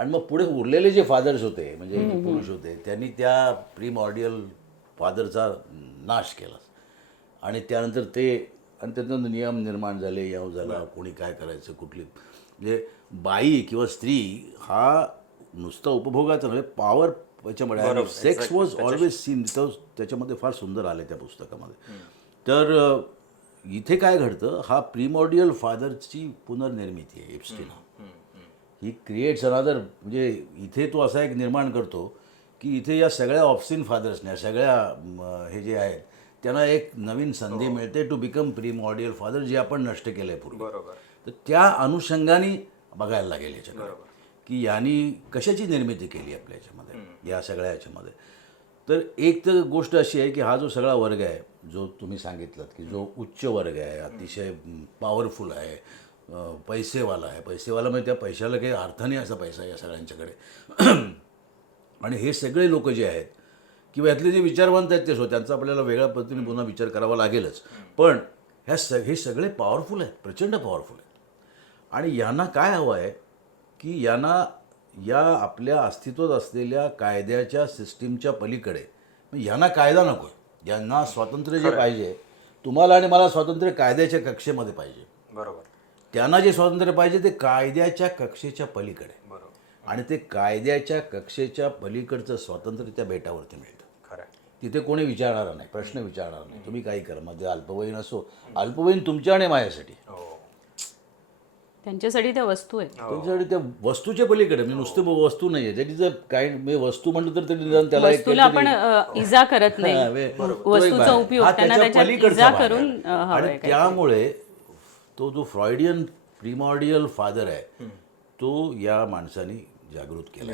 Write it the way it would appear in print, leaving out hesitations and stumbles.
आणि मग पुढे उरलेले जे फादर्स होते म्हणजे पुरुष होते त्यांनी त्या प्रीमॉर्डियल फादरचा नाश केला आणि त्यानंतर ते आणि त्यातून नियम निर्माण झाले याव झाला कोणी काय करायचं कुठली म्हणजे बाई किंवा स्त्री हा नुसता उपभोगाचा नव्हे पॉवर याच्यामध्ये सेक्स वॉज ऑलवेज सीन त्याच्यामध्ये फार सुंदर आले त्या पुस्तकामध्ये. तर इथे काय घडतं हा प्रीमॉर्डियल फादरची पुनर्निर्मिती आहे एप्स्टीन. ही क्रिएट्स अनादर म्हणजे इथे तो असा एक निर्माण करतो की इथे या सगळ्या ऑप्सिन फादर्सने सगळ्या हे जे आहेत त्यांना एक नवीन संधी मिळते टू बिकम प्रीमॉर्डियल फादर जे आपण नष्ट केलं आहे पूर्वी. तर त्या अनुषंगाने बघायला लागेल याच्याकडे की यांनी कशाची निर्मिती केली आपल्या याच्यामध्ये या सगळ्या याच्यामध्ये. तर एक तर गोष्ट अशी आहे की हा जो सगळा वर्ग आहे जो तुम्ही सांगितलात की जो उच्च वर्ग आहे अतिशय पॉवरफुल आहे पैसेवाला आहे पैसेवाला म्हणजे त्या पैशाला काही अर्थ नाही असा पैसा आहे या सगळ्यांच्याकडे. आणि हे सगळे लोक जे आहेत किंवा यातले जे विचारवंत आहेत ते सो त्यांचा आपल्याला वेगळ्या पद्धतीने पुन्हा विचार करावा लागेलच. पण हे सगळे पॉवरफुल आहेत प्रचंड पॉवरफुल आहेत आणि यांना काय हवं आहे की यांना या आपल्या अस्तित्वात असलेल्या कायद्याच्या सिस्टीमच्या पलीकडे यांना कायदा नको आहे. यांना स्वातंत्र्य जे पाहिजे तुम्हाला आणि मला स्वातंत्र्य कायद्याच्या कक्षेमध्ये पाहिजे. बरोबर. त्यांना जे स्वातंत्र्य पाहिजे ते कायद्याच्या कक्षेच्या पलीकडे आणि ते कायद्याच्या कक्षेच्या पलीकडचं स्वातंत्र्य त्या बेटावरती मिळतं. खरं. तिथे कोणी विचारणार नाही प्रश्न विचारणार नाही तुम्ही काही करा मध्ये अल्पवयीन असो अल्पवयीन तुमच्या आणि माझ्यासाठी त्यांच्यासाठी त्या वस्तू आहेत त्यांच्यासाठी त्या वस्तूच्या पलीकडे म्हणजे नुसतं वस्तू नाही आहे त्याची जर काय म्हणजे वस्तू म्हटलं तर ते निदान त्याला एक वस्तूला आपण इजा करत नाही वस्तूचा उपयोग हा त्यांना त्याच्या त्याच्यात पलीकडचा इजा भाग आहे. करून आणि त्यामुळे तो जो फ्रॉइडियन प्रीमॉर्डियल फादर आहे तो या माणसाने जागृत केला